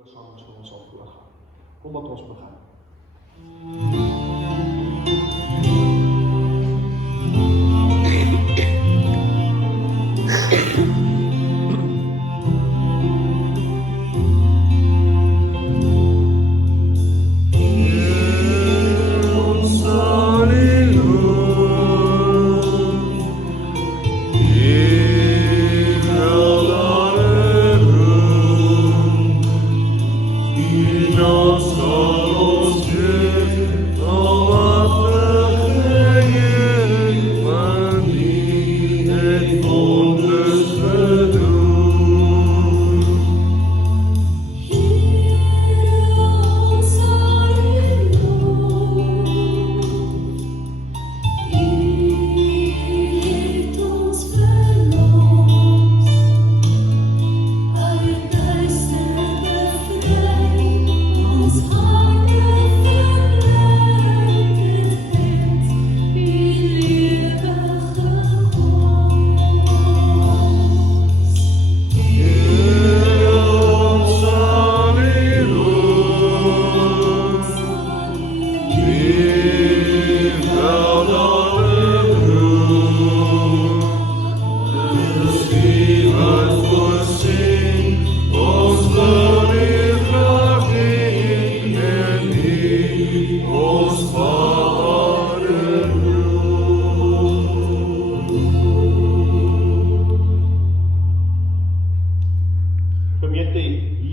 Voorsangers vir ons sal voorgaan. Kom dat ons begin.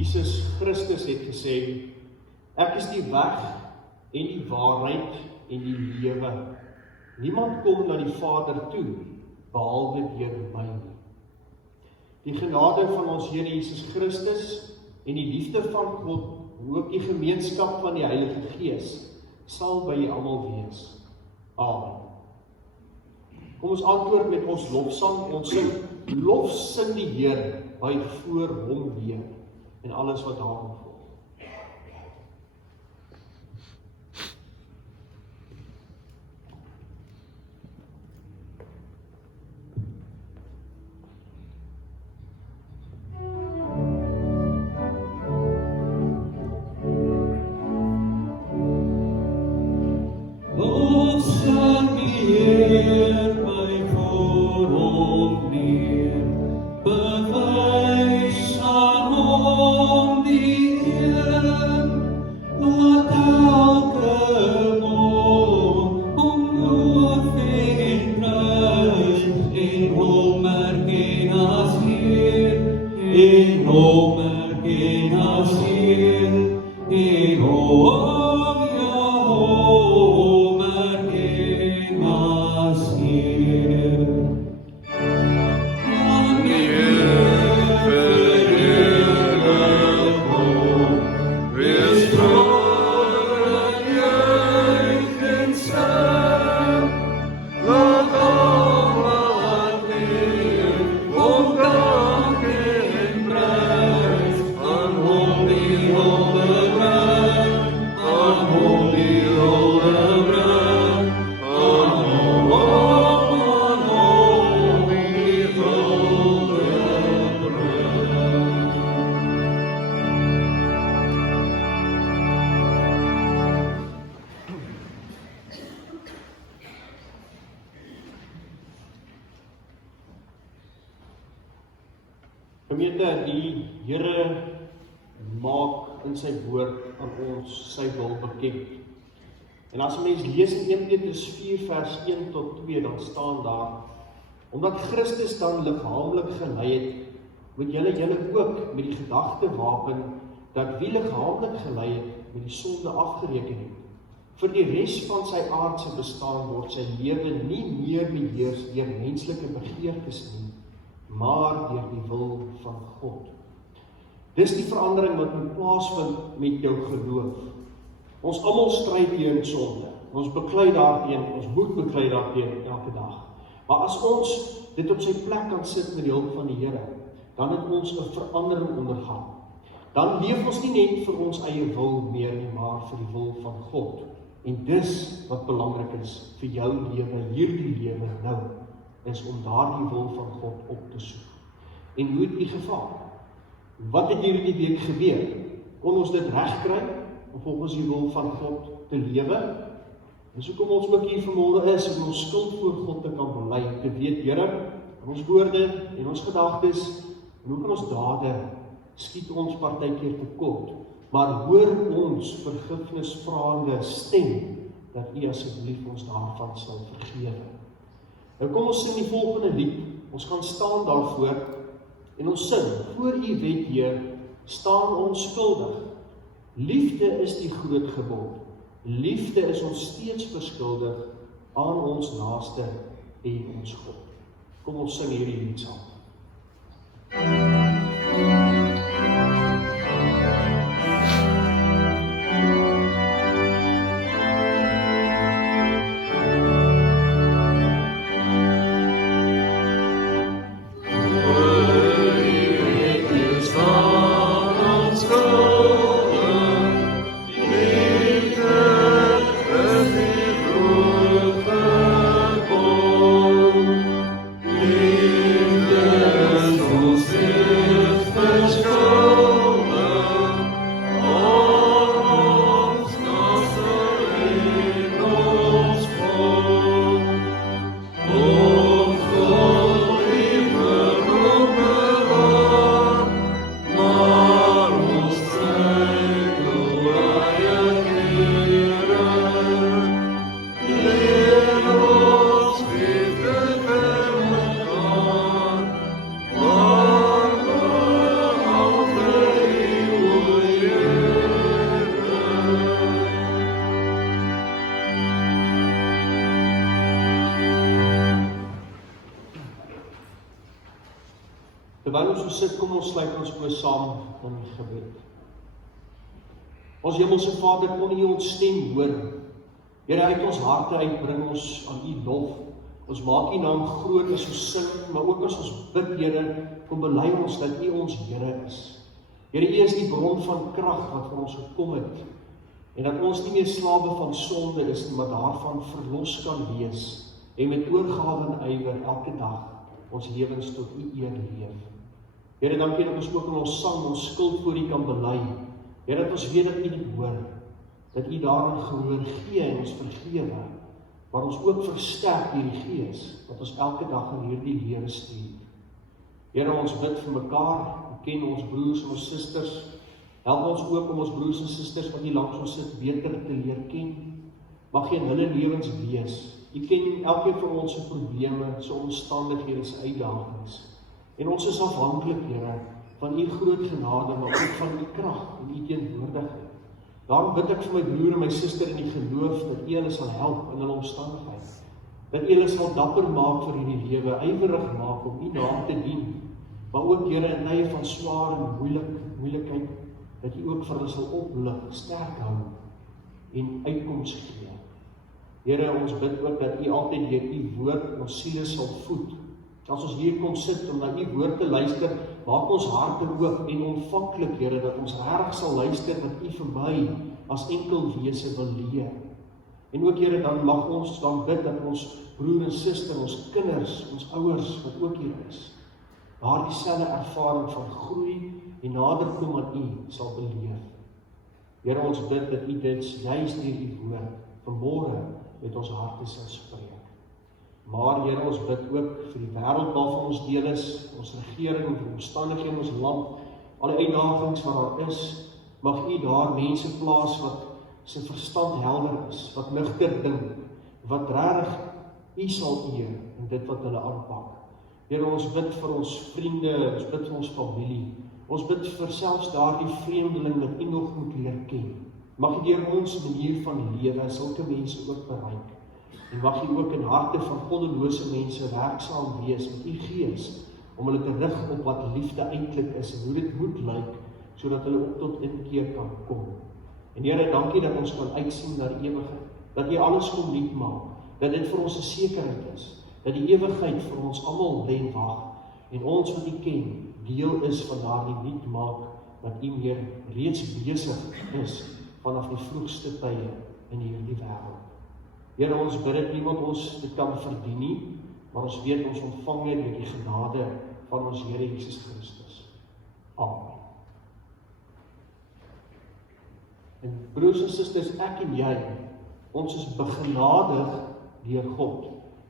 Jesus Christus het gesê, ek is die weg en die waarheid en die lewe. Niemand kom na die Vader toe, behalwe deur my nie. Die genade van ons Here Jesus Christus en die liefde van God, hoe ook die gemeenskap van die Heilige Gees, sal by julle almal wees. Amen. Kom ons antwoord met ons lofsang, ons sing, lof sing die Here, buig voor hom weer, en alles wat daarvan volg. Gemeente, die Here maak in sy woord aan ons sy wil bekend. En as 'n mens lees in 1 Petrus 4 vers 1 tot 2, dan staan daar, omdat Christus dan liggaamlik gelei het, moet julle ook met die gedagte wapen, dat wie liggaamlik gelei het, met die sonde afgereken het. Vir die res van sy aardse bestaan word sy lewe nie meer beheers deur menslike begeertes nie, maar deur die wil van God. Dis die verandering wat moet plaasvind met jou geloof. Ons almal stry teen sonde. Ons beklei daarteen, ons moet beklei daarteen elke dag. Maar as ons dit op sy plek kan sit met die hulp van die Here, dan het ons 'n verandering ondergaan. Dan leef ons nie net vir ons eie wil meer nie, maar vir die wil van God. En dis wat belangrik is vir jou lewe, hierdie lewe nou, is om daardie wil van God op te soek. En hoe het u gevaar? Wat het hierdie week gebeur? kon ons dit regkry om volgens die wil van God te lewe. En so kom ons ook hier vanmôre is om ons skuld voor God te kan bely, te weet, Here, in ons woorde en ons gedagtes en ook in ons dade skiet ons partykeer tekort, maar hoor ons vergifnisvraende stem dat U asseblief ons daarvan sal vergewe. Nou kom ons sing die volgende lied. Ons gaan staan daarvoor en ons sing, voor U wet, Heer, staan ons skuldig. Liefde is die groot gebod. Liefde is ons steeds verskuldig aan ons naaste en ons God. Kom ons sing hierdie lied saam. Terwyl ons so sit, kom ons sluit ons oë saam in gebed. Ons hemelse Vader, kon U ons stem hoor. Here, uit ons harte uitbring ons aan U lof. Ons maak U naam groot as ons sing, maar ook as ons bid, Here, kom bely ons dat U ons Here is. Here, U is die bron van krag wat vir ons gekom het. En dat ons nie meer slawe van sonde is, maar daarvan verlos kan wees. En met oorgawe en ywer elke dag ons lewens tot U eer leef. Here, dankie dat ons ook in ons sang ons skuld voor U kan bely. Here, dat ons weet dat U dit hoor, dat U daarin gehoor gee en ons vergewe, maar ons ook versterk deur die Gees, wat ons elke dag in hierdie lewe stuur. Here, ons bid vir mekaar, ken ons broers en ons susters, help ons ook om ons broers en susters wat hier langs ons sit beter te leer ken. Mag U in hulle lewens wees. U ken elkeen van ons se probleme, se omstandighede, se uitdagings. En ons is afhanklik, Here, van U groot genade, maar ook van U krag en U teenwoordigheid. Daarom bid ek vir my broer en my suster in die geloof, dat U hulle sal help in hulle omstandigheid. Dat U hulle sal dapper maak vir hierdie lewe, ywerig maak om U naam te dien. Maar ook, Here, in tye van swaar en moeilikheid, dat U ook vir hulle sal oplig, sterk hou en uitkoms gee. Here, ons bid ook dat U altyd deur U woord ons siele sal voed. As ons hier kom sit om na U woord te luister, maak ons harte oop en ontvanklik, Here, dat ons reg sal luister wat U vir my as enkelwese wil leer. En ook, Here, dan mag ons dan bid dat ons broer en suster, ons kinders, ons ouers wat ook hier is, daar dieselfde ervaring van groei en naderkom aan U sal beleef. Here, ons bid dat U dit juis deur U woord vanmôre met ons harte sal spreek. Maar Here, ons bid ook vir die wêreld waarvan ons deel is, ons regering, vir omstandighede in ons land, alle uitdagings wat daar is, mag U daar mense plaas wat se verstand helder is, wat nugter dink, wat regtig U sal eer in dit wat hulle aanpak. Here, ons bid vir ons vriende, ons bid vir ons familie, ons bid vir selfs daardie vreemdeling wat U nog moet leer ken. Mag U deur ons manier van lewe sulke mense ook bereik. En mag U ook in harte van goddelose mense werksaam wees met U Gees, om hulle te rig op wat liefde eintlik is en hoe dit moet lyk, sodat hulle ook tot inkeer kan kom. En Here, dankie dat ons kan uitsien na die ewigheid, dat U alles kom nuut maak, dat dit vir ons 'n sekerheid is, dat die ewigheid vir ons almal lê en wag, en ons wat U ken, deel is van daardie nuut maak, wat U meer reeds besig is vanaf die vroegste tye in hierdie wêreld. Here, ons bid dat niemand ons dit kan verdien nie, maar ons weet ons ontvang dit deur die genade van ons Here Jesus Christus. Amen. En broers en susters, ek en jy, ons is begenadig deur God.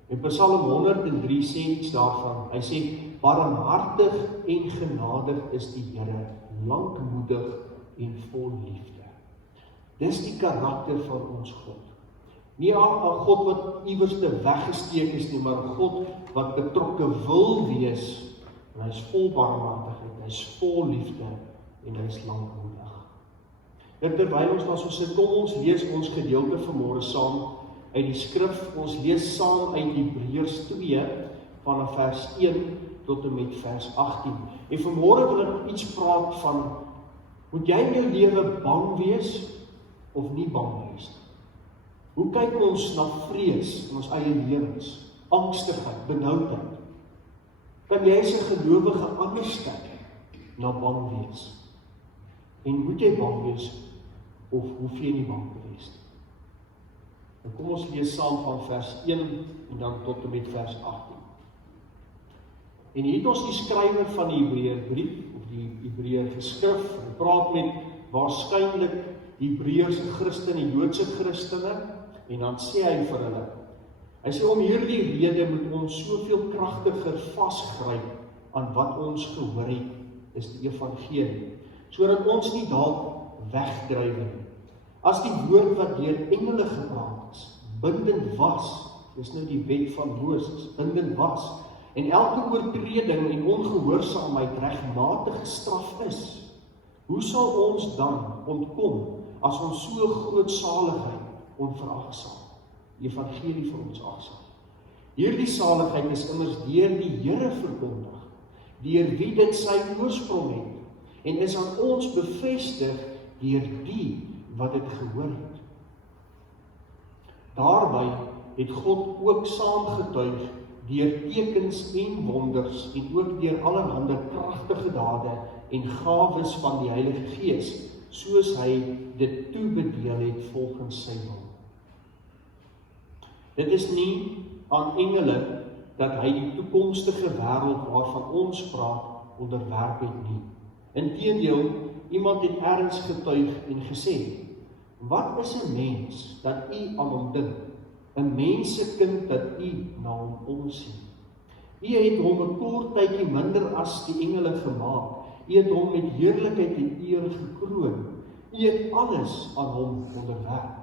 En Psalm 103 sê iets daarvan. Hy sê, barmhartig en genadig is die Here, lankmoedig en vol liefde. Dis die karakter van ons God. Nie 'n God wat iewers te weggesteek is nie, maar 'n God wat betrokke wil wees, en hy is vol barmhartigheid, hy is vol liefde, en hy is lankmoedig. En terwyl ons daar so sit, kom ons lees ons gedeelte vanmôre saam uit die skrif. Ons lees saam uit Hebreërs 2 vanaf vers 1 tot en met vers 18. En vanmôre wil ek iets praat van, moet jy in jou lewe bang wees of nie bang wees? Hoe kyk ons na vrees in ons eie lewens, angstigheid, benoudheid? Kan jy as 'n gelowige anders kyk na bang wees? En moet jy bang wees of hoef jy nie bang te wees? En kom ons lees saam van vers 1 en dan tot en met vers 18. En hier het ons die skrywer van die Hebreërbrief, of die Hebreër geskrif, en praat met waarskynlik die Hebreërse Christene, Joodse Christene, en dan sê hy vir hulle, hy sê om hierdie rede moet ons soveel kragtiger vasgryp aan wat ons gehoor het, is die evangelie, sodat ons nie dalk wegdrywe nie. As die woord wat deur engele gepraat is, bindend was, dis nou die wet van Moses, bindend was, en elke oortreding en ongehoorsaamheid regmatig gestraf is, hoe sal ons dan ontkom as ons so groot saligheid onveragsaam, die evangelie vir ons agsaam? Hierdie saligheid is immers deur die Here verkondig, deur wie dit sy oorsprong het, en is aan ons bevestig deur die wat dit gehoor het. Daarby het God ook saamgetuig deur tekens en wonders en ook deur allerhande kragtige dade en gawes van die Heilige Gees, soos hy dit toebedeel het volgens sy wil. Dit is nie aan engele dat hy die toekomstige wêreld waarvan ons praat onderwerp het nie. Inteendeel, iemand het ergens getuig en gesê, wat is 'n mens dat u aan hom dink? 'n mensekind dat u na hom omsien. U het hom 'n kort tydjie minder as die engele gemaak. U het hom met heerlikheid en eer gekroon. U het alles aan hom onderwerp.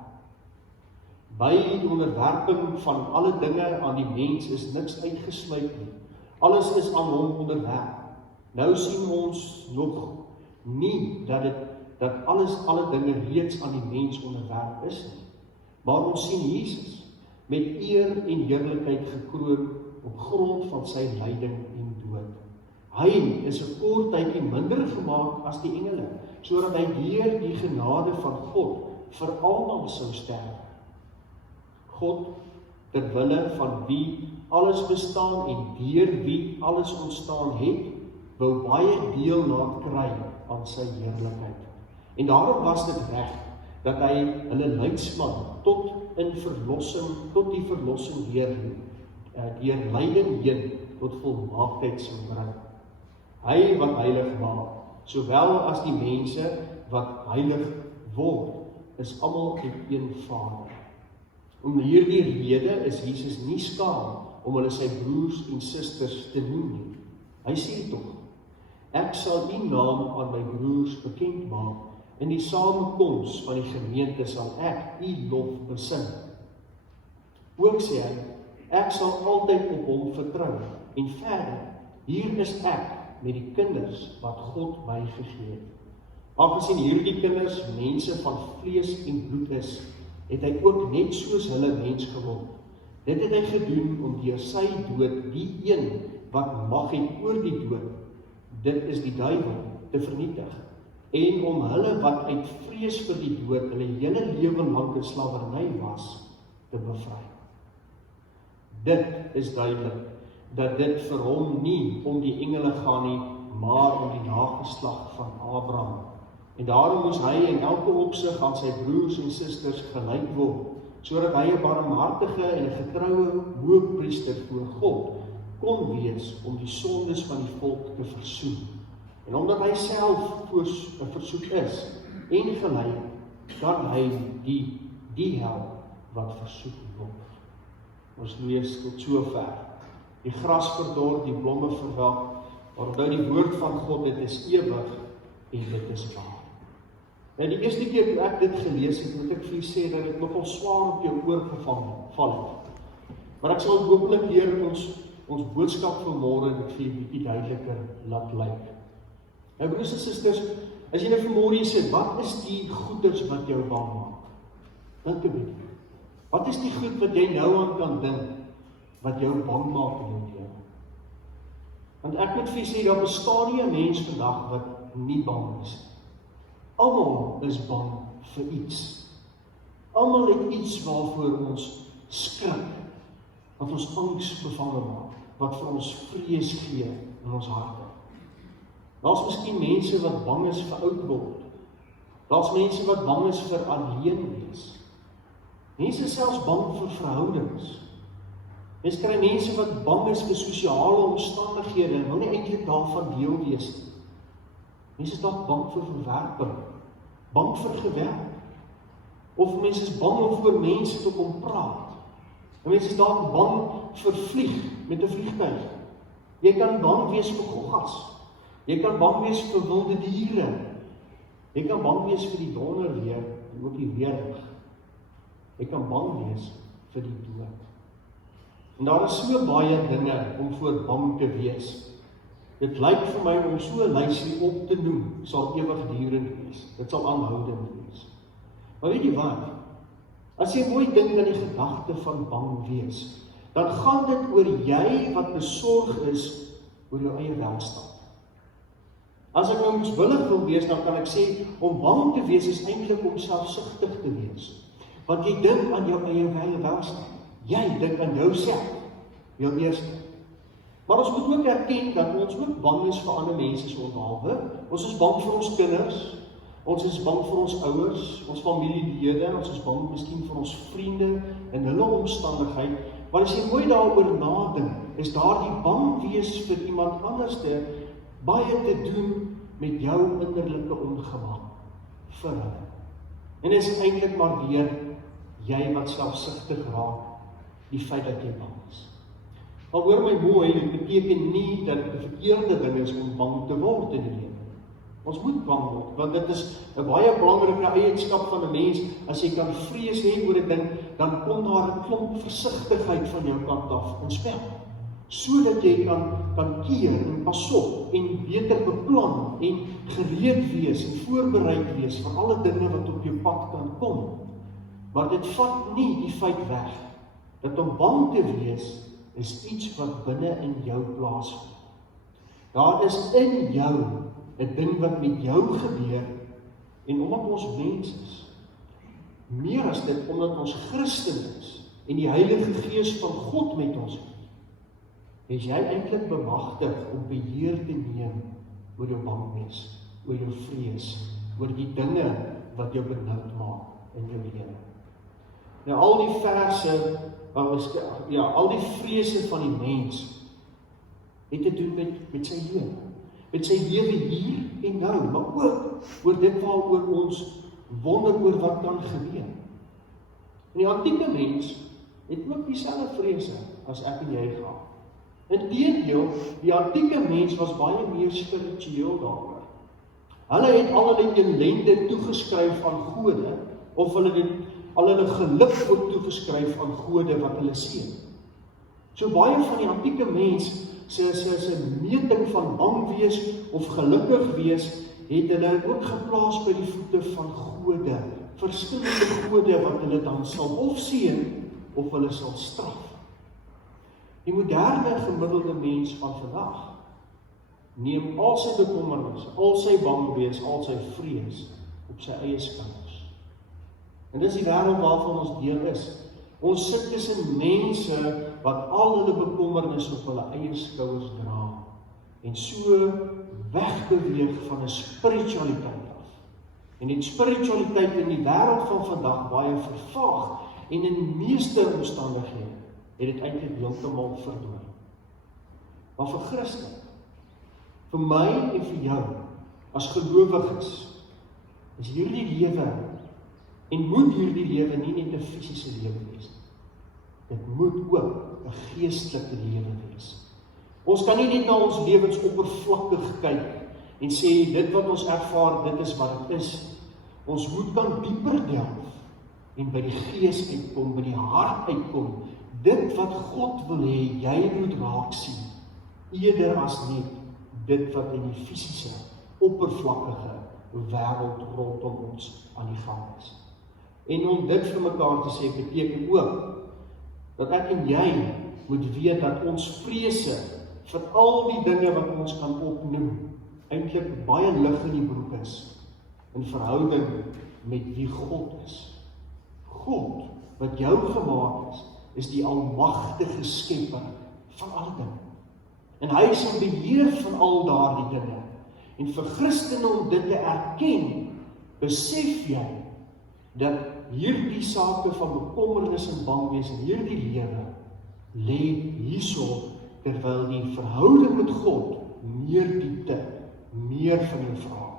By die onderwerping van alle dinge aan die mens is niks uitgesluit nie. Alles is aan hom onderwerp. Nou sien ons nog nie dat alle dinge reeds aan die mens onderwerp is nie. Maar ons sien Jesus met eer en heerlikheid gekroon op grond van sy lyding en dood. Hy is 'n kort tydjie minder gemaak as die engele, sodat hy deur die genade van God vir almal sou sterf. God, ter wille van wie alles bestaan en deur wie alles ontstaan het, wou baie deel laat kry aan sy heerlikheid. En daarom was dit reg dat hy hulle leidsman tot die verlossing deur lyding heen tot volmaaktheid sou bring. Hy wat heilig maak, sowel as die mense wat heilig word, is almal uit een Vader. Om hierdie rede is Jesus nie skaam om hulle sy broers en susters te noem nie. Hy sê tog, ek sal u naam aan my broers bekend maak, in die samekoms van die gemeente sal ek u lof besing. Ook sê hy, ek sal altyd op hom vertrou, en verder, hier is ek met die kinders wat God my gegee het. Aangesien hierdie kinders mense van vlees en bloed is, het hy ook net soos hulle mens geword. Dit het hy gedoen om deur sy dood die een wat mag het oor die dood, dit is die duiwel, te vernietig, en om hulle wat uit vrees vir die dood hulle hele lewe lank in slawerny was, te bevry. Dit is duidelik, dat dit vir hom nie om die engele gaan nie, maar om die nageslag van Abraham. En daarom moes hy in elke opsig aan sy broers en susters gelyk word, sodat hy 'n barmhartige en 'n getroue hoëpriester voor God kon wees om die sondes van die volk te versoen. En omdat hy self versoek is en gelei, dan hy die hel wat versoek word. Ons lees tot sover. Die gras verdor, die blomme verwelk, maar onthou die woord van God, dit is ewig en dit is waar. Nou die eerste keer toe ek dit gelees het, moet ek vir julle sê dat dit nogal swaar op jou oor geval het. Maar ek sal hopelik deur ons boodskap vanmôre dit vir 'n bietjie duideliker laat lyk. Nou broers en susters, as jy nou vanmôre sê, wat is die goeders wat jou bang maak? Dink 'n bietjie. Wat is die goed wat jy nou aan kan dink wat jou bang maak in jou lewe? Want ek moet vir julle sê, daar bestaan nie 'n mens vandag wat nie bang is. Almal is bang vir iets. Almal het iets waarvoor ons skrik, wat ons angs bevange maak, wat vir ons vrees gee in ons harte. Daar's miskien mense wat bang is vir oud word. Daar's mense wat bang is vir alleen wees. Mense selfs bang vir verhoudings. Mens kry mense wat bang is vir sosiale omstandighede en wil nie eintlik daarvan deel wees nie. Mense is dalk bang vir verwerping, bang vir geweld. Of mense is bang om voor mense te kom praat. En mense is dalk bang vir vlieg met 'n vliegtuig. Jy kan bang wees vir goggas. Jy kan bang wees vir wilde diere. Jy kan bang wees vir die donder weer en ook die weerlig. Jy kan bang wees vir die dood. En daar is so baie dinge om voor bang te wees. Dit lyk vir my om so 'n lysie op te noem, sal ewigdurend wees. Dit sal aanhoudend wees. Maar weet jy wat? As jy mooi dink aan die gedagte van bang wees, dan gaan dit oor jy wat besorg is oor jou eie welstand. As ek nou moswillig wil wees, dan kan ek sê, om bang te wees is eintlik om selfsugtig te wees. Want jy dink aan jou eie welstand. Jy dink aan jouself, heel eerste. Maar ons moet ook erken dat ons ook bang is vir ander mense se onthaalwe. Ons is bang vir ons kinders, ons is bang vir ons ouers, ons familielede, ons is bang miskien vir ons vriende en hulle omstandigheid. Maar as jy mooi daaroor nadink, is daardie bang wees vir iemand anderste baie te doen met jou innerlike ongemak vir hulle. En dit is eintlik maar weer jy wat selfsugtig raak, die feit dat jy bang is. Maar hoor my mooi, dit beteken nie dat die verkeerde ding is om bang te word in die lewe. Ons moet bang word, want dit is 'n baie belangrike eienskap van 'n mens. As jy kan vrees hê oor 'n ding, dan kom daar 'n klomp versigtigheid van jou kant af in spel. Sodat jy kan keer en pas op en beter beplan en gereed wees en voorbereid wees vir alle dinge wat op jou pad kan kom. Maar dit vat nie die feit weg dat om bang te wees is iets wat binne in jou plaasvind. Daar is in jou 'n ding wat met jou gebeur, en omdat ons mens is, meer as dit omdat ons Christen is en die Heilige Gees van God met ons is jy eintlik bemagtig om beheer te neem oor jou bang wees, oor jou vrees, oor die dinge wat jou benoud maak in jou lewe. Nou al die verse, al die vrese van die mens het te doen met sy lewe. Met sy lewe hier en nou, maar ook oor dit waaroor ons wonder oor wat kan gebeur. En die antieke mens het ook dieselfde vrese as ek en jy gehad. Inteendeel, die antieke mens was baie meer spiritueel daaroor. Hulle het al hulle ellende toegeskryf aan gode, of hulle geluk ook toegeskryf aan gode wat hulle seën. So baie van die antieke mens se meting van bang wees of gelukkig wees, het hulle ook geplaas by die voete van gode, verskillende gode wat hulle dan sal of seën of hulle sal straf. Die moderne gemiddelde mens van vandag neem al sy bekommernis, al sy bang wees, al sy vrees op sy eie skouers. En dis die wêreld waarvan ons deel is. Ons sit tussen mense wat al hulle bekommernis op hulle eie skouers dra en so wegbeweeg van 'n spiritualiteit af. En die spiritualiteit in die wêreld van vandag baie vervaag en in die meeste omstandighede het dit eintlik heeltemal verdwyn. Maar vir Christen, vir my en vir jou as gelowiges, is hierdie lewe En moet hierdie lewe nie net 'n fisiese lewe wees nie. Dit moet ook 'n geestelike lewe wees. Ons kan nie net na ons lewens oppervlakkig kyk en sê, dit wat ons ervaar, dit is wat dit is. Ons moet dan dieper delf en by die gees uitkom, by die hart uitkom, dit wat God wil hê, jy moet raak sien, eerder as net dit wat in die fisiese, oppervlakkige wêreld rondom ons aan die gang is. En om dit vir mekaar te sê, beteken ook, dat ek en jy moet weet dat ons vrese vir al die dinge wat ons kan opnoem, eintlik baie lig in die broek is, in verhouding met wie God is. God, wat jou gemaak is die almagtige skepper van alle dinge. En hy is in beheer van al daardie dinge. En vir Christene om dit te erken, besef jy dat hierdie sake van bekommernis en bang wees in hierdie lewe lê hierso, terwyl die verhouding met God meer diepte, meer van jou vra.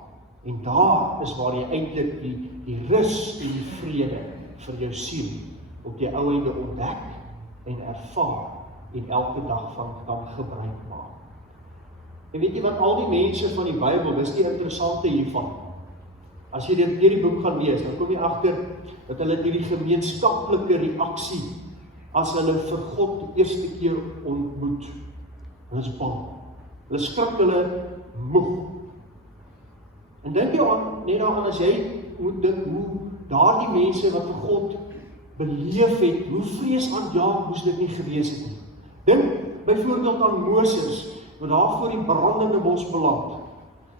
En daar is waar jy eintlik die rus en die vrede vir jou siel op die ou einde ontdek en ervaar en elke dag van kan gebruik maak. En weet jy wat, al die mense van die Bybel, dis die interessante hiervan. As jy deur die boek gaan lees, dan kom jy agter dat hulle hierdie gemeenskaplike reaksie as hulle vir God die eerste keer ontmoet. Hulle is bang. Hulle skrik, hulle moeg. En dink jy net daaraan as jy moet dink hoe daardie mense wat vir God beleef het, hoe vreesaanjaend moes dit nie gewees het nie. Dink byvoorbeeld aan Moses, wat daar voor die brandende bos beland,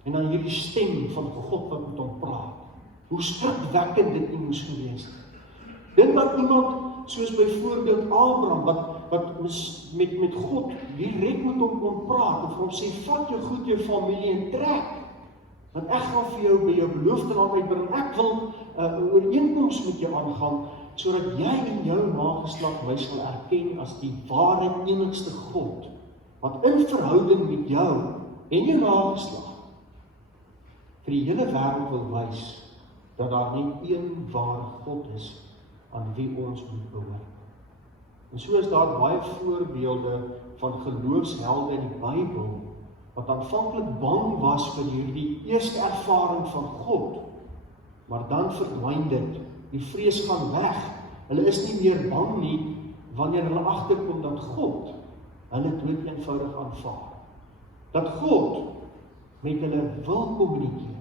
en dan hierdie stem van God wat met hom praat. Hoe skrikwekkend dit nie moes gewees het. Dink aan iemand soos byvoorbeeld Abraham, wat met God direk met hom kon praat, en vir hom sê, vat jou goed, jou familie en trek, want ek gaan vir jou by jou beloofde land uitbring, ek wil 'n ooreenkoms met jou aangaan, sodat jy en jou nageslag my sal erken as die ware enigste God, wat in verhouding met jou en jou nageslag vir die hele wêreld wil wys, dat daar net een ware God is, aan wie ons moet behoort. En so is daar baie voorbeelde van geloofshelde in die Bybel, wat aanvanklik bang was vir hierdie eerste ervaring van God, maar dan verdwyn dit, die vrees gaan weg, hulle is nie meer bang nie, wanneer hulle agterkom dat God hulle dood eenvoudig aanvaar, dat God met hulle wil kommunikeer.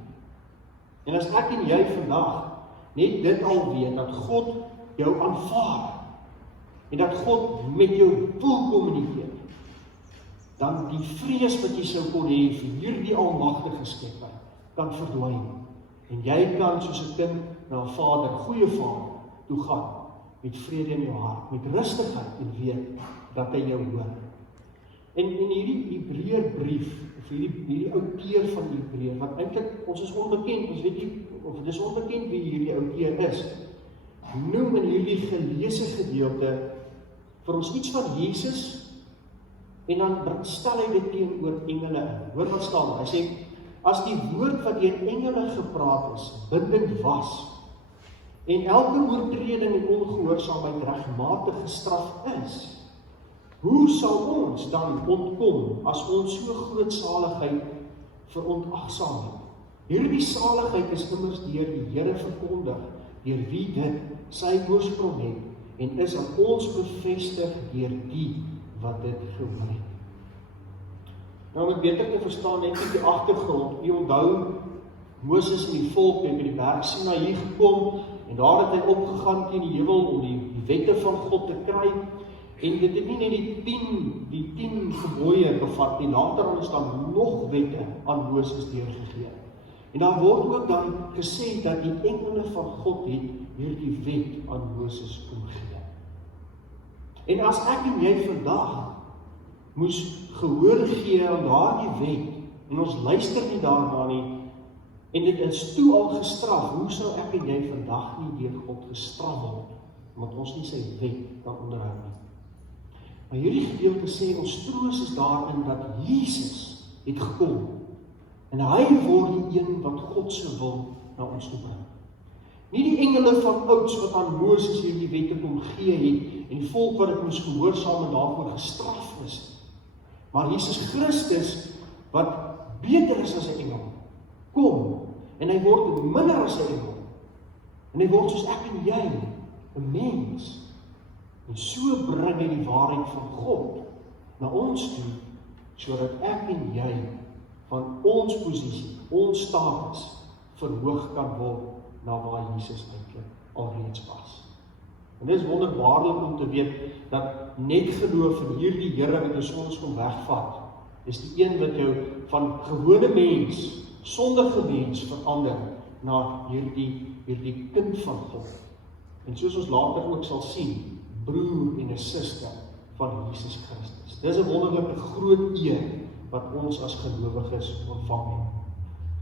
En as ek en jy vandag net dit al weet, dat God jou aanvaar, en dat God met jou wil kommunikeer, dan die vrees wat jy sou kon hê vir hierdie almagtige skepper, kan verdwyn. En jy kan soos 'n kind na 'n vader, goeie vader, toe gaan, met vrede in jou hart, met rustigheid, en weet dat hy jou hoor. En hierdie Hebreërbrief, of hierdie outeur van Hebreë, wat eintlik, ons is onbekend, ons weet nie, of dit is onbekend wie hierdie outeur is, noem in hierdie geleese gedeelte vir ons iets van Jesus, en dan stel hy dit teenoor engele in. Hoor wat staan, hy sê, as die woord wat deur engele gepraat is, bindend was, en elke oortreding en ongehoorsaamheid regmatig gestraf is, hoe sal ons dan ontkom as ons so groot saligheid verontagsaam het? Hierdie saligheid is immers deur die Here verkondig, deur wie dit sy oorsprong het, en is aan ons bevestig deur die wat dit gehoor het. Nou om het beter te verstaan, net die agtergrond, jy onthou, Moses en die volk het by die berg Sinaï gekom, en daar het hy opgegaan teen die heuwel om die wette van God te kry, en dit het nie net die 10 gebooie bevat nie, later is dan nog wette aan Moses deurgegee. En daar word ook dan gesê dat die engele van God het hierdie wet aan Moses kom gee. En as ek en jy vandag moes gehoor gee aan daardie wet, en ons luister nie daarna nie, en dit is toe al gestraf, hoe sou ek en jy vandag nie deur God gestraf word, omdat ons nie sy wet kan onderhou nie. Maar hierdie gedeelte sê, ons troos is daarin dat Jesus het gekom, en hy word die een wat God se wil na ons toe bring. Nie die engele van ouds wat aan Moses hierdie wette kom gee het, en die volk wat dit moes gehoorsaam en daarvoor gestraf is. Maar Jesus Christus, wat beter is as 'n engel, kom, en hy word minder as 'n engel, en hy word soos ek en jy, 'n mens, en so bring hy die waarheid van God na ons toe, sodat ek en jy van ons posisie, ons status, verhoog kan word na waar Jesus eintlik alreeds was. En dit is wonderbaarlik om te weet, dat net geloof in hierdie Here wat ons ons kom wegvat, is die een wat jou van gewone mens, sondige mens verander, na hierdie kind van God. En soos ons later ook sal sien, broer en 'n suster van Jesus Christus. Dis 'n wonderlike groot eer wat ons as gelowiges ontvang het.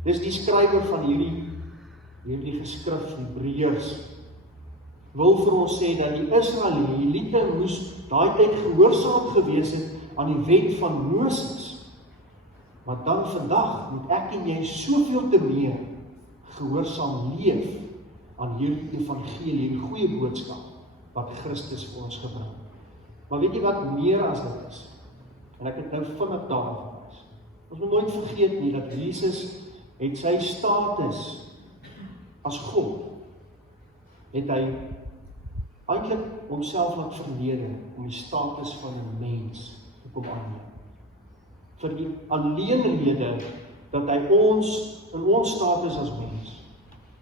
Dis die skrywer van hierdie geskrif, Hebreërs, wil vir ons sê dat die Israeliete moes daai tyd gehoorsaam gewees het aan die wet van Moses. Maar dan vandag moet ek en jy soveel te meer gehoorsaam leef aan hierdie evangelie, die goeie boodskap wat Christus vir ons gebring. Maar weet jy wat meer as dit is? En ek het nou vinnig daarvan is. Ons moet nooit vergeet nie dat Jesus het sy status as God, het hy eintlik homself laat verneder om die status van 'n mens te kom aanneem. Vir die alleen rede dat hy ons in ons status as mens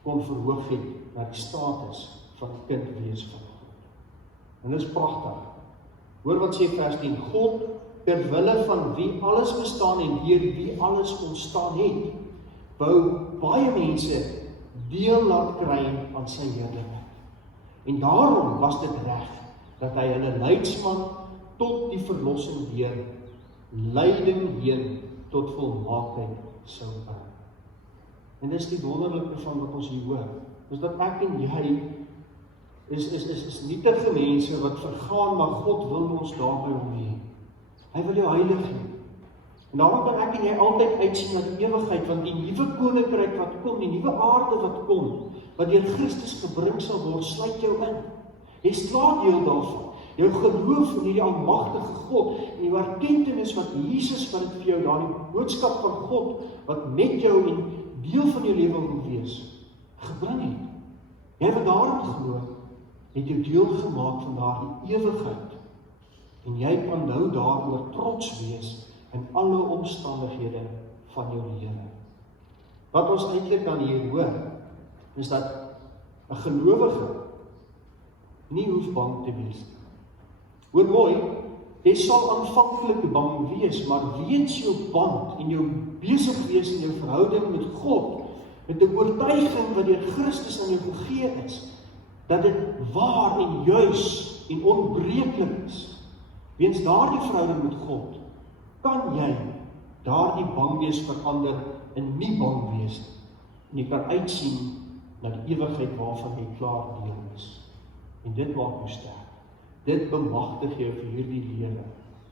kon verhoog het na die status van kind wees van God. En dit is pragtig. Hoor wat sê vers 10, God terwille van wie alles bestaan en deur wie alles ontstaan het, wou baie mense deel laat kry aan sy heerlikheid. En daarom was dit reg dat hy hulle leidsman tot die verlossing deur lyding heen tot volmaaktheid sou bring. En dis die wonderlike van wat ons hier hoor, is dat ek en jy is nietige mense wat vergaan, maar God wil ons daarby hom hê. Hy wil jou heilig hê. En daarom kan ek en jy altyd uitsien na die ewigheid, want die nuwe koninkryk wat kom, die nuwe aarde wat kom, wat deur Christus gebring sal word, sluit jou in. Jy slaat deel daarvan. Jou geloof in die almagtige God, en die erkentenis wat Jesus wat dit vir jou, daardie boodskap van God, wat met jou en deel van jou lewe wil wees, gebring het. Jy wat daarin glo, het jou deel gemaak van daardie ewigheid. En jy kan nou daaroor trots wees in alle omstandighede van jou lewe. Wat ons eintlik dan hier hoor, is dat 'n gelowige nie hoef bang te wees. Hoor mooi, jy sal aanvanklik bang wees, maar weens jou band en jou besig wees in jou verhouding met God, met 'n oortuiging wat deur Christus aan jou gegee is, dat dit waar en juis en onbreeklik is. Weens daardie verhouding met God, kan jy daardie bang wees verander in nie bang wees. En jy kan uitsien na die ewigheid waarvan jy klaar deel is. En dit maak jou sterk. Dit bemagtig jou vir hierdie lewe.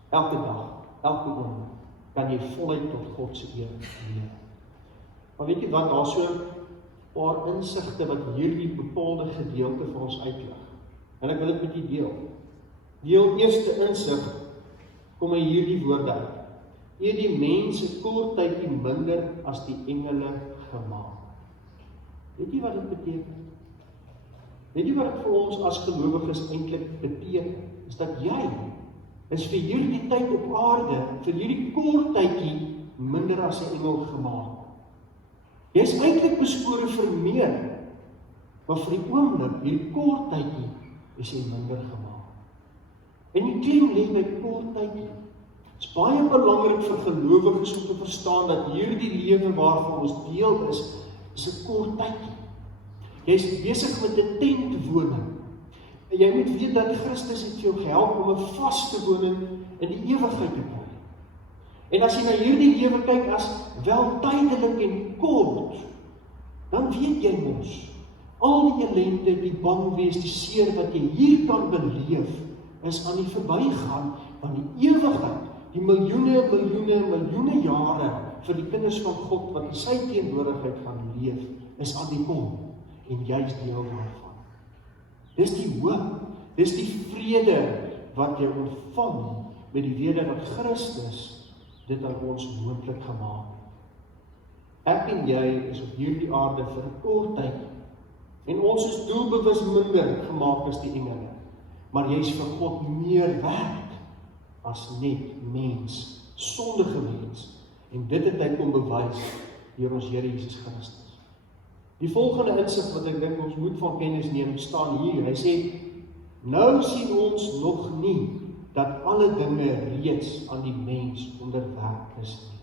Elke dag, elke oomblik, kan jy voluit tot God se eer lewe. Maar weet jy wat, daar so 'n paar insigte wat hierdie bepaalde gedeelte vir ons uitlig. En ek wil dit met u deel. Deel eerste insig, kom hy hierdie woorde uit. Eer die mense kort tydjie minder as die engele gemaak. Weet jy wat dit beteken? Weet jy wat dit vir ons as gelowiges eintlik beteken? Is dat jy is vir hierdie tyd op aarde, vir hierdie kort tydjie minder as 'n engel gemaak. Jy is eintlik beskore vir meer, maar vir die oomblik, hierdie kort tydjie, is jy minder gemaak. En die klem lê by kort tydjie. Het is baie belangrik vir gelowiges om te verstaan dat hierdie lewe waarvan ons deel is 'n kort tydjie. Jy is besig met 'n tentwoning. En jy moet weet dat Christus het jou gehelp om 'n vaste woning in die ewigheid te kry. En as jy na hierdie lewe kyk as wel tydelik en kort, dan weet jy mos, al die ellende, die bang wees, die seer wat jy hier kan beleef, is aan die verbygaan van die ewigheid, die miljoene jare vir die kinders van God wat in sy teenwoordigheid gaan leef, is aan die kom. en jy is deel daarvan. Dis die hoop, dis die vrede wat jy ontvang met die wete dat Christus dit aan ons moontlik gemaak het. Ek en jy is op hierdie aarde vir 'n kort tyd, en ons is doelbewus minder gemaak as die engele, maar jy is vir God meer werd as net mens, sondige mens, en dit het hy kom bewys deur ons Here Jesus Christus. Die volgende insig wat ek dink ons moet van kennis neem, staan hier. Hy sê, nou sien ons nog nie dat alle dinge reeds aan die mens onderwerp is nie.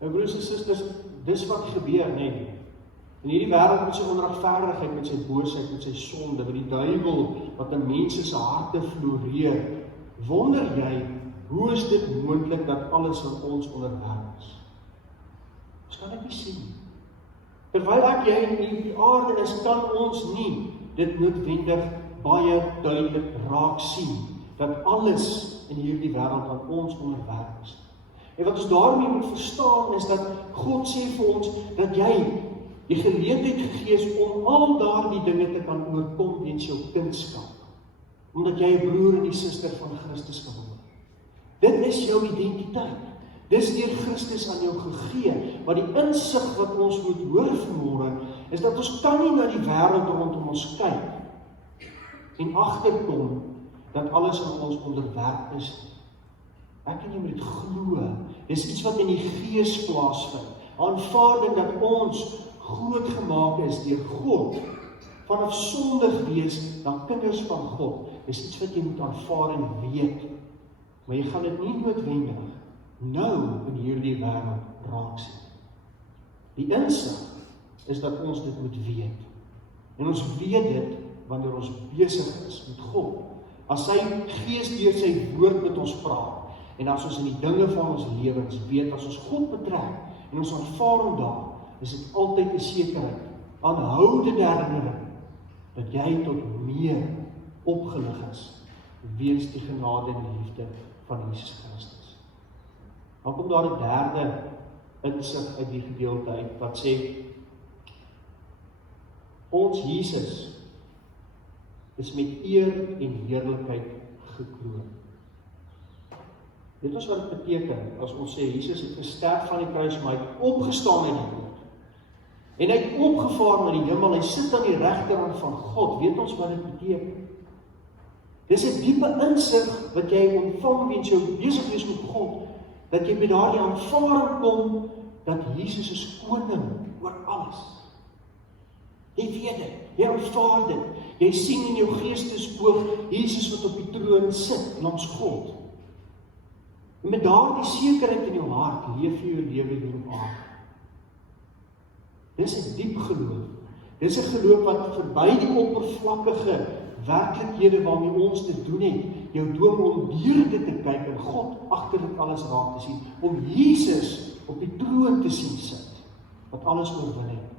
Nou broers en susters, dis wat gebeur, nee. In hierdie wêreld met sy onregverdigheid, met sy boosheid, met sy sonde, met die duiwel wat in mense se harte floreer, wonder jy, hoe is dit moontlik dat alles aan ons onderwerp is? Ons kan dit nie sien. Terwyl ek jy in die aarde is, kan ons nie dit noodwendig baie duidelik raak sien, dat alles in hierdie wêreld aan ons onderwerp is. En wat ons daarmee moet verstaan is dat God sê vir ons, dat jy die geleentheid gegee is om al daardie dinge te kan oorkom weens jou kindskap, omdat jy 'n broer en 'n suster van Christus kan word. Dit is jou identiteit. Dis deur Christus aan jou gegee, maar die insig wat ons moet hoor vanmôre, is dat ons kan nie na die wêreld rondom ons kyk en agterkom dat alles aan ons onderwerp is. Ek en jy moet dit glo. Dis iets wat in die gees plaasvind. Aanvaarding dat ons groot gemaak is deur God, vanaf sondig wees na kinders van God, is iets wat jy moet aanvaar en weet. Maar jy gaan dit nie noodwendig nou in hierdie wêreld raak sien. Die insig is dat ons dit moet weet. En ons weet dit wanneer ons besig is met God. As sy Gees deur sy woord met ons praat, en as ons in die dinge van ons lewens weet, as ons God betrek, en ons aanvaar hom daar, is dit altyd 'n sekerheid, aanhoudende herinnering, dat jy tot meer opgelig is, weens die genade en liefde van Jesus Christus. Dan kom daar 'n derde insig uit die gedeelte uit, wat sê, ons Jesus is met eer en heerlikheid gekroon. Dit is wat dit beteken, as ons sê, Jesus het gesterf van die kruis, maar hy het opgestaan uit die dood. En hy het opgevaar na die hemel, hy sit aan die regterhand van God. Weet ons wat dit beteken? Dis 'n diepe insig wat jy ontvang weens jou besig wees met God, dat jy by daardie aanvaarding kom, dat Jesus is koning oor alles. Jy weet dit, jy aanvaar dit, jy sien in jou geestesoog Jesus wat op die troon sit langs God. En met daardie sekerheid in jou hart, leef jy jou lewe hier op aarde. Dis 'n diep geloof. Dis 'n geloof wat verby die oppervlakkige werklikhede waarmee ons te doen het, jou dwing om deur dit te kyk en God agter dit alles raak te sien, om Jesus op die troon te sien sit, wat alles oorwin het.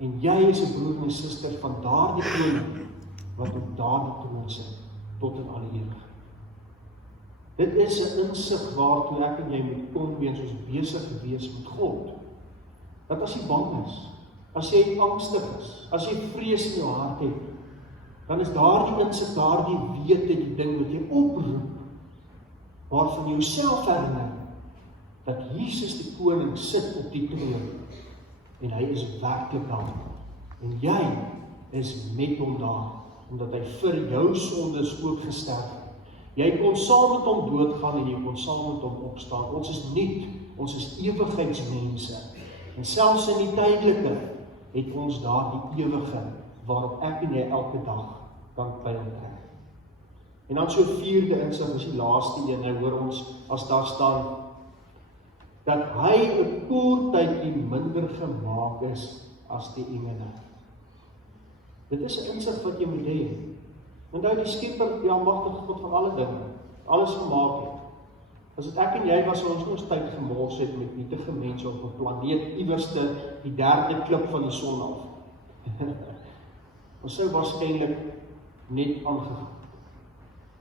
En jy is 'n broer en 'n suster van daardie koning, wat op daardie troon sit, tot in alle ewigheid. Dit is 'n insig waartoe ek en jy moet kom weens ons besig wees met God. Dat as jy bang is, as jy angstig is, as jy vrees in jou hart het, dan is daardie insig, daardie wete, die ding wat jy oproep, waarvan jy jouself herinner, dat Jesus die koning sit op die troon, en hy is werklik daar, en jy is met hom daar, omdat hy vir jou sondes ook gesterf het. Jy kon saam met hom doodgaan en jy kon saam met hom opstaan. Ons is nuut, ons is ewigheidsmense. En selfs in die tydelike het ons daar die ewige waarop ek en jy elke dag kan pyl trek. En dan so vierde insig, is die laaste een, nou hoor ons as daar staan dat hy 'n kort tydjie minder gemaak is as die engele. Dit is 'n insig wat jy moet hê. Onthou die Skepper, die almagtige God van alle dinge, alles gemaak het. As dit ek en jy was, sou ons tyd gemors het met nietige mense op 'n planeet iewerste die derde klip van die son af. Ons sou waarskynlik net aangegaan.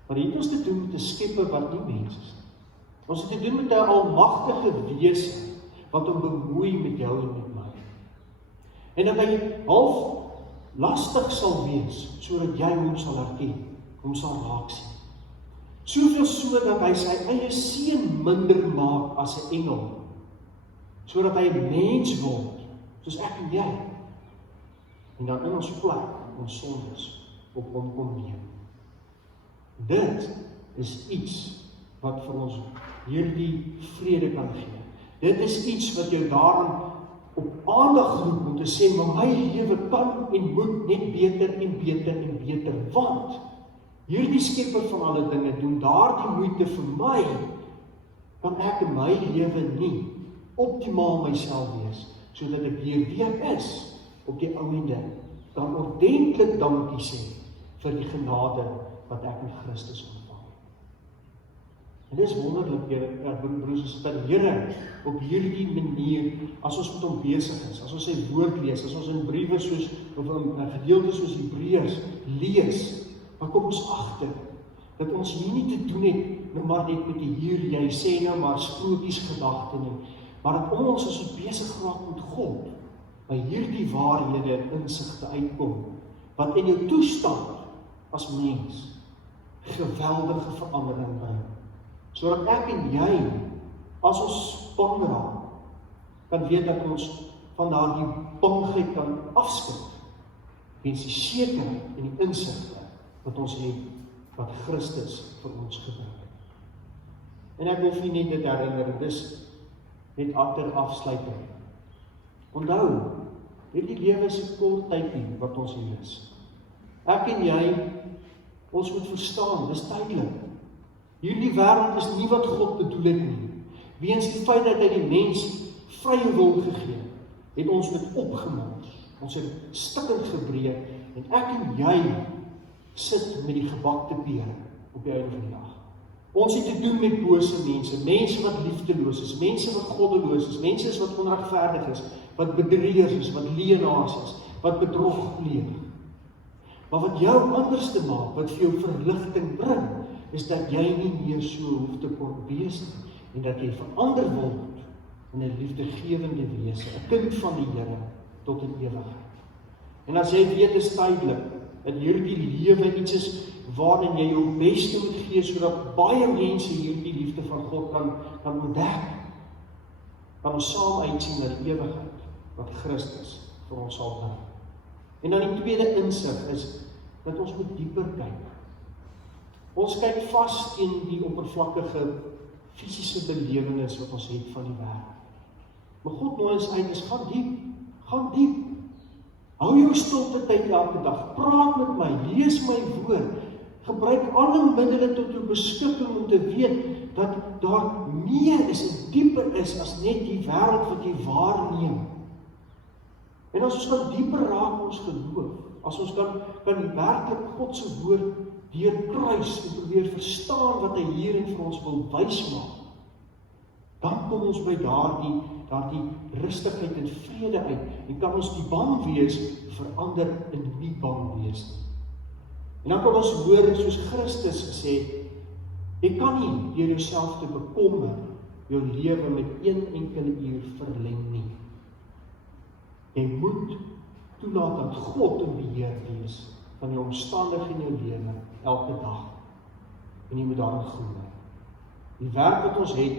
Maar hier het ons te doen met 'n Skepper wat nie mens is. Ons het te doen met 'n almagtige wese wat hom bemoei met jou en met my. En dat hy half lastig sal wees, sodat jy hom sal herken, hom sal raak sien. Soveel so dat hy sy eie seun minder maak as 'n engel, sodat hy 'n mens word, soos ek en jy, en dan in ons plek, ons sondes, op hom kom neem. Dit is iets wat vir ons hierdie vrede kan gee. Dit is iets wat jou daarin op aandag roep om te sê, maar my lewe kan en moet net beter en beter en beter, want hierdie skepper van alle dinge doen daardie moeite vir my, kan ek in my lewe nie optimaal myself wees, sodat ek hier wie ek is, op die ou ende, kan ordentlik dankie sê vir die genade wat ek in Christus ontvang. En dit is wonderlik, broers en susters, Here, op hierdie manier, as ons met hom besig is, as ons sy woord lees, as ons in briewe soos, of in gedeeltes soos Hebreërs lees, dan kom ons agter, dat ons hier nie te doen het, nou maar net met die hier, jy sê nou maar sprokies gedagte nie, maar dat ons, as ons besig raak met God, by hierdie waarhede en insigte uitkom, wat in jou toestand, as mens, geweldige verandering bring, sodat ek en jy, as ons bang raak, kan weet dat ons van daardie bangheid kan afskrik, weens die sekerheid en die insigte wat ons het, wat Christus vir ons gebring het. En ek wil vir net dit herinner, dis net ter afsluiting. Onthou, hierdie lewe is 'n kort tydjie wat ons hier is. Ek en jy, ons moet verstaan, dis tydelik. Hierdie wêreld is nie wat God bedoel het nie. Weens die feit dat hy die mens vrye wil gegee, het ons met opgemors. Ons het stikkend gebreek, en ek en jy sit met die gebakte pere op die einde van die dag. Ons het te doen met bose mense, mense wat liefdeloos is, mense wat goddeloos is, mense wat onregverdig is, wat bedrieërs is, wat leenaars is, wat bedrog pleeg. Maar wat jou anders te maak, wat vir jou verligting bring, is dat jy nie meer so hoef te kon wees nie, en dat jy verander word in 'n liefdegewende wese, 'n kind van die Here tot in ewigheid. En as jy weet is tydelik, dat hierdie lewe iets is waarin jy jou beste moet gee, sodat baie mense hierdie liefde van God kan ontdek, kan ons saam uitsien na die ewigheid, wat Christus vir ons sal bring. En dan die tweede insig is, dat ons moet dieper kyk. Ons kyk vas teen die oppervlakkige fisiese belewenis wat ons het van die wêreld. Maar God nooi ons uit, is gaan diep. Hou jou stilte tyd elke dag, praat met my, lees my woord, gebruik alle middele tot jou beskikking om te weet, dat daar meer is en dieper is, as net die wêreld wat jy waarneem. En as ons kan dieper raak ons geloof, as ons kan werklik God se woord deurkruis en probeer verstaan wat hy hierin vir ons wil wys maak, dan kom ons by daardie rustigheid en vrede uit, en kan ons die bang wees verander in nie bang wees nie. En dan kan ons hoor, soos Christus gesê, jy kan nie deur jouself te bekommer, jou lewe met 1 enkele uur verleng nie. Jy moet toelaat dat God in beheer wees van jou omstandighede in jou lewe, elke dag. En jy moet daarin glo. Die werk wat ons het,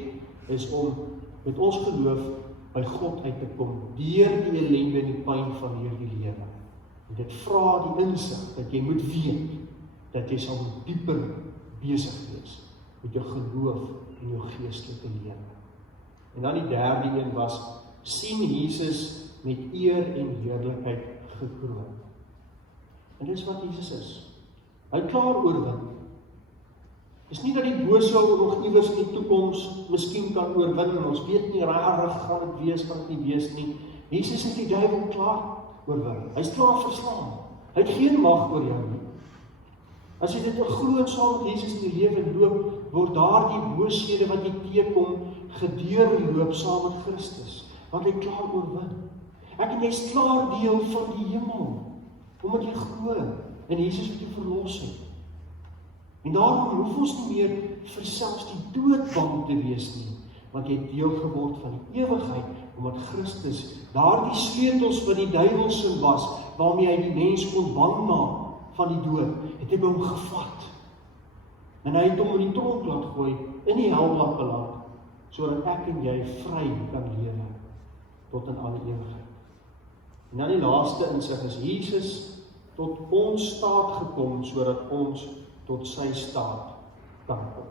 is om met ons geloof by God uit te kom, deur die ellende en die pyn van hierdie lewe. En dit vra die insig, dat jy moet weet, dat jy sal dieper besig wees, met jou geloof en jou geestelike lewe. En dan die derde een was, sien Jesus met eer en heerlikheid gekroon. En dis wat Jesus is. Hy klaar oorwin. Dis nie dat die bose nog iewers in die toekoms miskien kan oorwin, en ons weet nie rarig gaan dit wees, kan dit nie wees nie. Jesus het die duiwel klaar oorwin. Hy's klaar verslaan. Hy het geen mag oor jou nie. As jy dit glo en saam met Jesus in die lewe loop, word daardie booshede wat jy teekom, gedeurloop saam met Christus, want hy klaar oorwin. Ek en jy is klaar deel van die hemel, omdat jy glo in Jesus wat jy verlos het. En daarom hoef ons nie meer vir selfs die dood bang te wees nie, want jy het deel geword van die ewigheid, omdat Christus daardie sleutels wat die duiwel se was, waarmee hy die mens kon bang maak van die dood, het hy by hom gevat. En hy het hom in die tronk laat gooi, in die hel laat beland, sodat ek en jy vry kan lewe, tot in alle ewigheid. En dan die laaste insig is, Jesus tot ons staat gekom, sodat ons tot sy staat kan kom.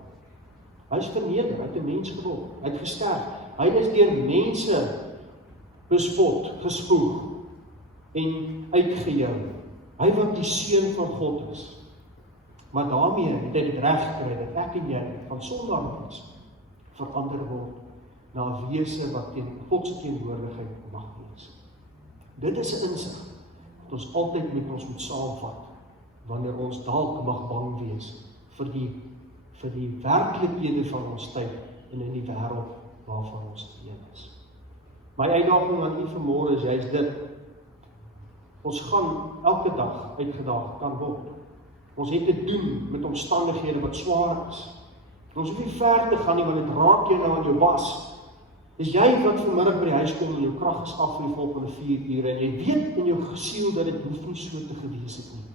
Hy is verneder, hy het 'n mens geword, hy het gesterf, hy is deur mense bespot, gespoeg en uitgejou. Hy wat die seun van God is. Maar daarmee het hy dit reg gekry dat ek en jy van Sondag mens verander word na 'n wese wat teen God se teenwoordigheid mag wees. Dit is 'n insig wat ons altyd met ons moet saamvat wanneer ons dalk mag bang wees vir die werklikhede van ons tyd en in die wêreld waarvan ons deel is. My uitdaging aan u vanmôre is juist dit. Ons gaan elke dag uitgedaag kan word. Ons het te doen met omstandighede wat swaar is. Ons hoef nie ver te gaan nie, want dit raak jy nou aan jou bas. Dis jy wat vanmiddag by die huis kom en jou krag is af vir die volgende 4 ure en jy weet in jou gesiel dat dit hoef nie so te gewees het nie.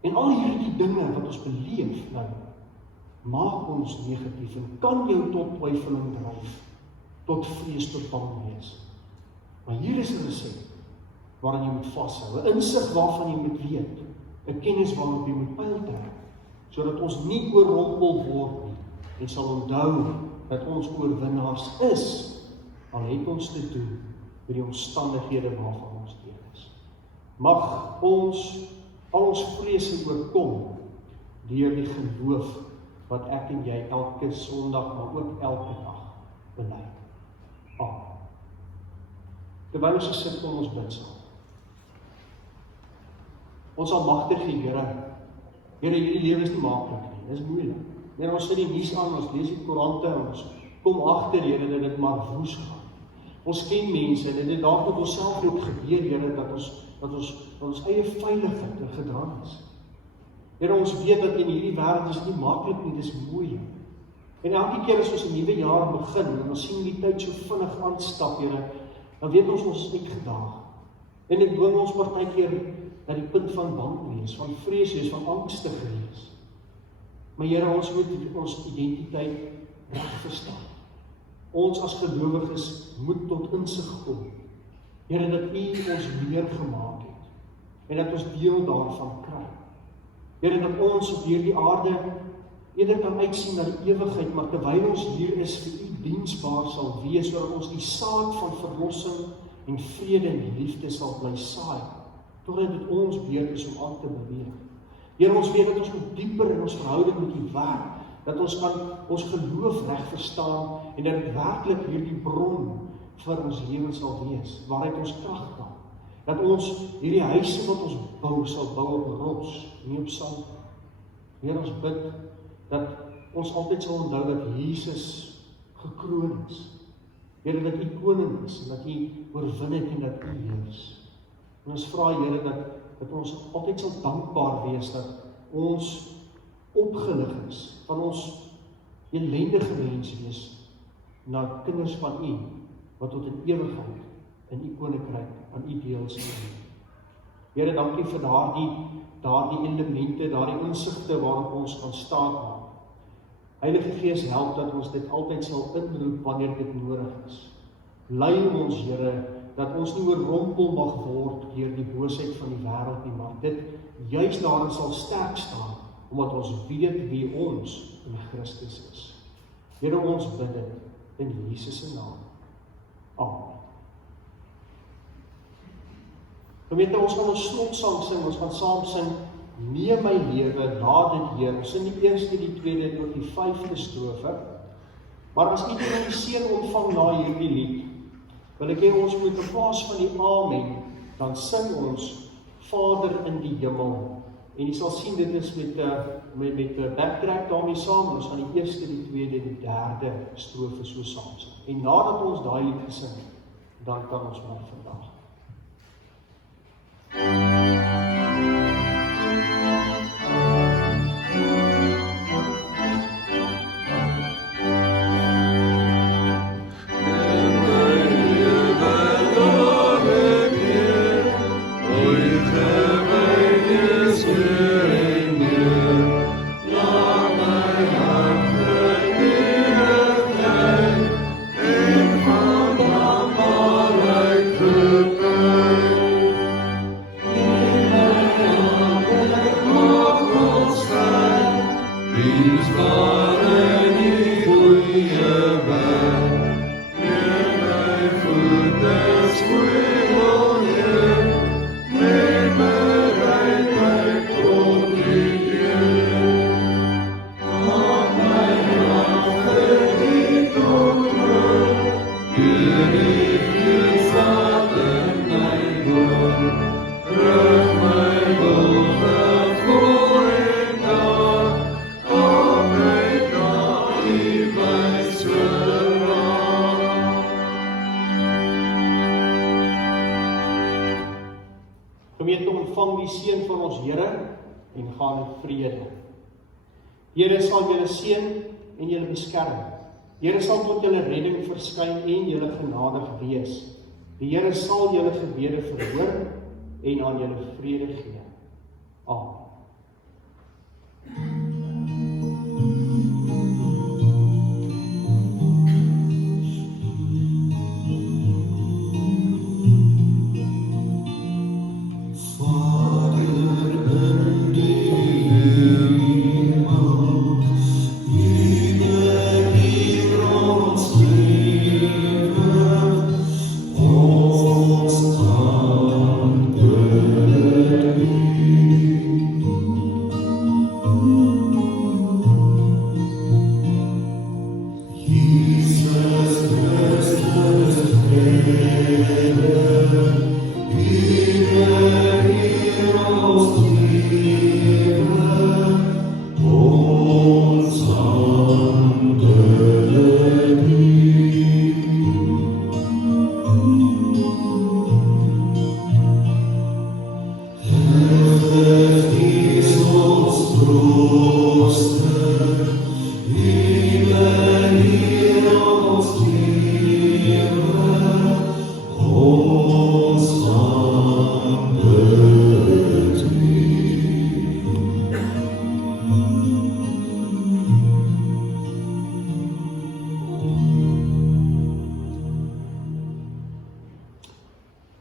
En al hierdie dinge wat ons beleef nou, maak ons negatief en kan jou tot twyfeling dryf, tot vrees, tot bang wees. Maar hier is 'n resept waaraan jy moet vashou, 'n insig waarvan jy moet weet, 'n kennis waarop jy moet pyl trek, sodat ons nie oorrompel word nie, en sal onthou dat ons oorwinnaars is, al het ons te doen met die omstandighede waarvan ons deel is. Mag ons al ons vrese oorkom deur die geloof wat ek en jy elke Sondag, maar ook elke dag bely. Amen. Terwyl ons gesit kom ons bid saam. Ons almagtige Here, hierdie lewe is nie maklik nie, dis moeilik. En ons sit die nuus aan, ons lees die koerante, ons kom agter, Here, dat dit maar woes gaan. Ons ken mense, en dit het dalk met onsself ook gebeur, Here, dat ons eie veiligheid in gedrang is. Here, ons weet dat in hierdie wêreld is nie maklik nie, dis moeilik. En elke keer as ons 'n nuwe jaar begin, en ons sien die tyd so vinnig aanstap, Here, dan weet ons is uitgedaag. En dit dwing ons partykeer na die punt van bang wees, van vrees wees, van angstig wees. Maar Here, ons moet ons identiteit reg verstaan. Ons as gelowiges moet tot insig kom. Here, dat U ons meer gemaak het, en dat ons deel daarvan kry. Here, dat ons op hierdie aarde eerder kan uitsien na die ewigheid, maar terwyl ons hier is vir U diensbaar sal wees, sodat ons die saad van verlossing en vrede en liefde sal bly saai, totdat dit ons beurt is om aan te beweeg. Here, ons weet dat ons moet dieper in ons verhouding met U werk, dat ons kan ons geloof reg verstaan, en dat dit werklik hierdie bron vir ons lewe sal wees, waaruit ons krag kan. Dat ons hierdie huise wat ons bou, sal bou op rots, nie op sand. Here, ons bid dat ons altyd sal onthou dat Jesus gekroon is. Here, dat U koning is, en dat U oorwin het en dat U heers. En ons vra, Here, dat ons altyd sal dankbaar wees dat ons opgelig is, van ons ellendige mens wees, na kinders van U, wat tot in ewigheid in U koninkryk aan U deel sal wees. Here, dankie vir daardie elemente, daardie insigte waarop ons kan staan maak. Heilige Gees, help dat ons dit altyd sal inroep wanneer dit nodig is. Lei ons, Here, dat ons nie oorrompel mag word deur die boosheid van die wêreld nie, maar dit juis daarin sal sterk staan, omdat ons weet wie ons in Christus is. Here, ons bid dit in Jesus se naam. Amen. Gemeente, ons gaan 'n slotsang sing, ons gaan saam sing, Neem my lewe, laat dit Heer. Ons sing die eerste, die tweede en ook die 5de strofe. Maar as u die seën ontvang na hierdie lied, wil ek hê ons moet in plaas van die amen, dan sing ons Vader in die hemel. En jy sal sien, dit is met 'n backtrack daarmee saam, ons gaan die eerste, die tweede en die derde strofe so saam sing. En nadat ons daai lied gesing het, dan kan ons maar vandag. Wiens waren die goeie weg, neem my voete spoel Heer, met bereidheid tot die eer. Maak my agter tot troon, die vlees wat in my woon. Rig my wil voor en daar, altyd na U wys verraad. Gemeente, ontvang die seën van ons Here en gaan in vrede. Here sal julle seën en julle beskerm. Here sal tot julle redding verskyn en julle genadig wees. Die Here sal julle gebede verhoor en aan julle vrede gee. Amen.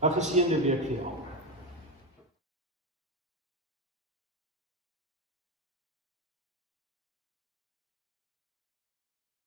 Een geseënde week vir jou.